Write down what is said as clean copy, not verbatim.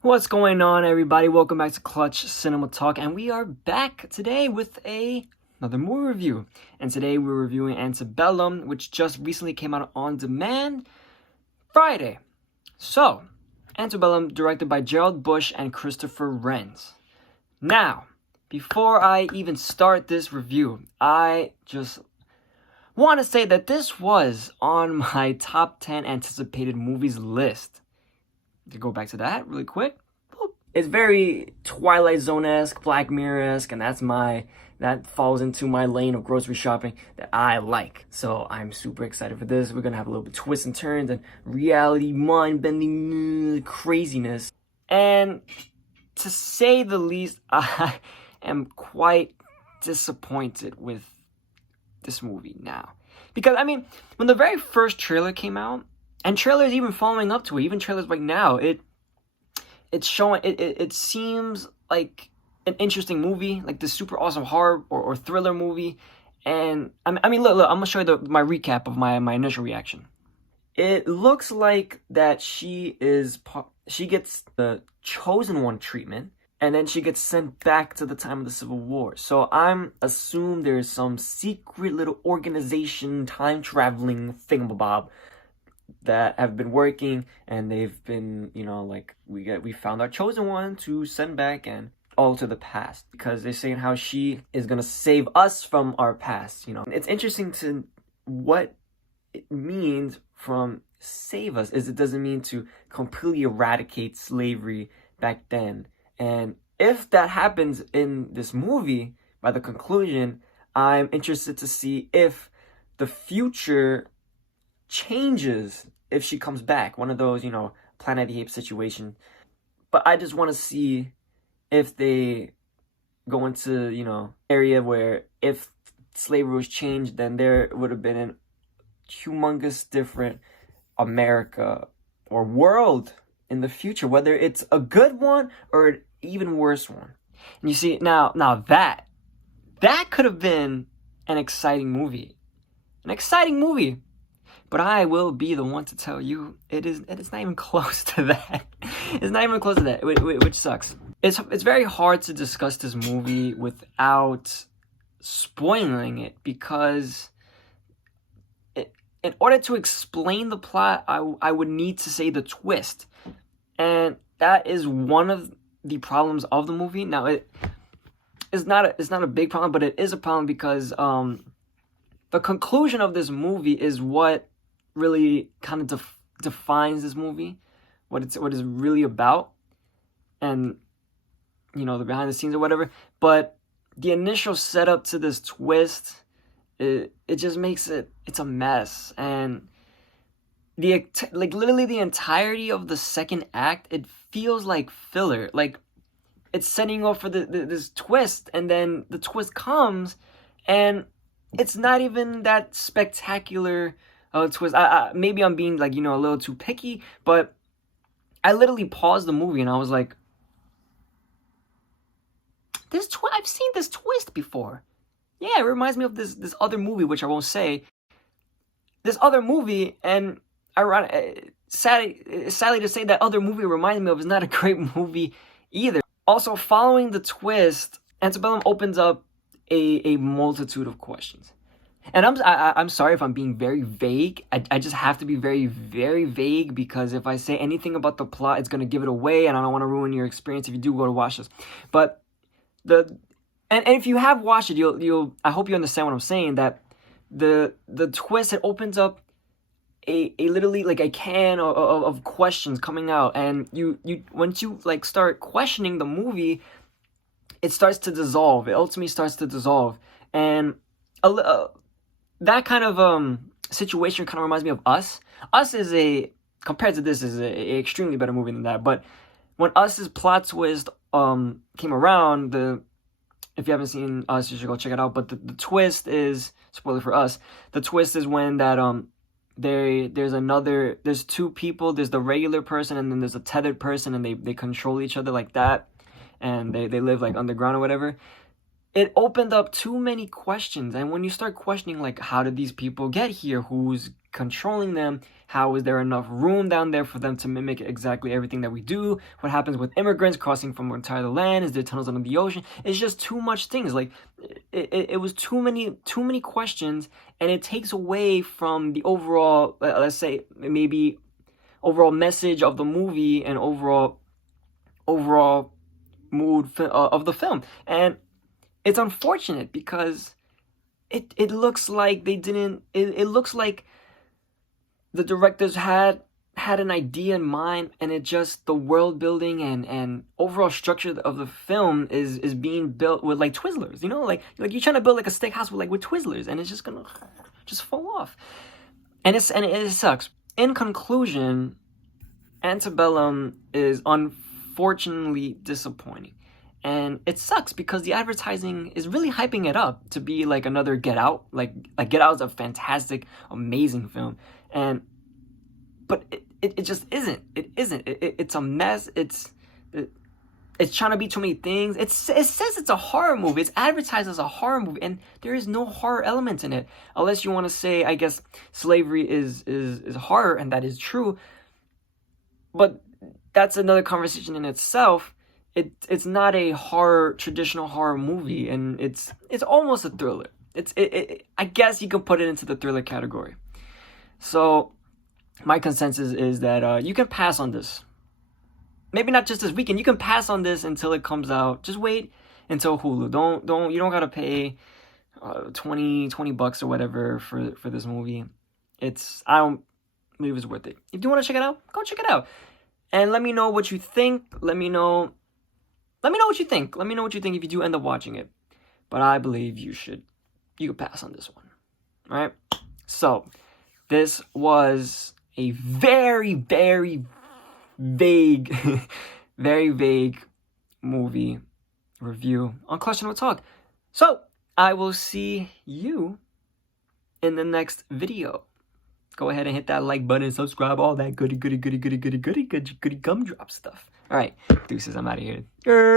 What's going on, everybody? Welcome back to Clutch Cinema Talk, and we are back today with another movie review. And today we're reviewing Antebellum, which just recently came out on demand Friday. So, Antebellum, directed by Gerald Bush and Christopher Renz. Now, before I even start this review, I just want to say that this was on my top 10 anticipated movies list. To go back to that really quick. It's very Twilight Zone-esque, Black Mirror-esque, and that falls into my lane of grocery shopping that I like. So I'm super excited for this. We're gonna have a little bit of twists and turns and reality, mind-bending craziness. And to say the least, I am quite disappointed with this movie now. Because, I mean, when the very first trailer came out, and trailers even following up to it, even trailers right now, it's showing, it seems like an interesting movie, like this super awesome horror or thriller movie. And I mean, look, I'm gonna show you my recap of my initial reaction. It looks like that she gets the chosen one treatment, and then she gets sent back to the time of the Civil War. So I'm assuming there's some secret little organization, time traveling thingamabob that have been working, and they've been, like, we found our chosen one to send back and all to the past, because they're saying how she is gonna save us from our past. It's interesting to what it means from save us. It doesn't mean to completely eradicate slavery back then. And if that happens in this movie, by the conclusion, I'm interested to see if the future changes if she comes back. One of those, Planet of the Apes situation. But I just want to see if they go into, area where if slavery was changed, then there would have been a humongous different America or world in the future, whether it's a good one or an even worse one. And you see, now that could have been an exciting movie. But I will be the one to tell you it's not even close to that. It's not even close to that, which sucks. It's very hard to discuss this movie without spoiling it, because in order to explain the plot, I would need to say the twist. And that is one of the problems of the movie. Now, it's not a big problem, but it is a problem because the conclusion of this movie is what really kind of defines this movie, what it's really about, and the behind the scenes or whatever. But the initial setup to this twist, it just makes it's a mess. And literally the entirety of the second act, it feels like filler. Like, it's setting up for this twist, and then the twist comes, and it's not even that spectacular twist. Maybe I'm being, a little too picky, but I literally paused the movie and I was like, I've seen this twist before. Yeah, it reminds me of this other movie, which I won't say. This other movie, and sadly to say, that other movie reminds me of is not a great movie either. Also, following the twist, Antebellum opens up a multitude of questions. And I'm sorry if I'm being very vague. I just have to be very, very vague, because if I say anything about the plot, it's going to give it away, and I don't want to ruin your experience if you do go to watch this. But and if you have watched it, I hope you understand what I'm saying, that the twist, it opens up a literally like a can of questions coming out, and you once you start questioning the movie, it starts to dissolve. It ultimately starts to dissolve. And that kind of situation kind of reminds me of Us. Us compared to this, is a extremely better movie than that. But when Us's plot twist came around, if you haven't seen Us, you should go check it out. But the twist is, spoiler for Us, the twist is when that there's two people. There's the regular person, and then there's a tethered person, and they control each other like that, and they live underground or whatever. it opened up too many questions. And when you start questioning, like, how did these people get here? Who's controlling them? How is there enough room down there for them to mimic exactly everything that we do? What happens with immigrants crossing from one side of the land? Is there tunnels under the ocean? It's just too much things. Like, it was too many questions, and it takes away from the overall, let's say, maybe overall message of the movie and overall mood of the film. And it's unfortunate because it looks like they didn't. It looks like the directors had an idea in mind, and it just, the world building and overall structure of the film is being built with like Twizzlers, you know, like you're trying to build like a steakhouse with Twizzlers, and it's just gonna just fall off, and it sucks. In conclusion, Antebellum is unfortunately disappointing. And it sucks because the advertising is really hyping it up to be like another Get Out. Like Get Out is a fantastic, amazing film. But it just isn't. It isn't. It's a mess. It's trying to be too many things. It says it's a horror movie. It's advertised as a horror movie, and there is no horror element in it. Unless you want to say, I guess, slavery is horror, and that is true. But that's another conversation in itself. It's not a traditional horror movie, and it's almost a thriller. I guess you can put it into the thriller category. So my consensus is that you can pass on this. Maybe not just this weekend. You can pass on this until it comes out. Just wait until Hulu. You don't gotta pay $20 or whatever for this movie. I don't believe it's worth it. If you want to check it out, go check it out, and let me know what you think. Let me know what you think. Let me know what you think if you do end up watching it. But I believe you can pass on this one. All right. So this was a very, very vague, very vague movie review on Clutch Cinema Talk. So I will see you in the next video. Go ahead and hit that like button, subscribe, all that goody gumdrop stuff. All right, deuces, I'm out of here.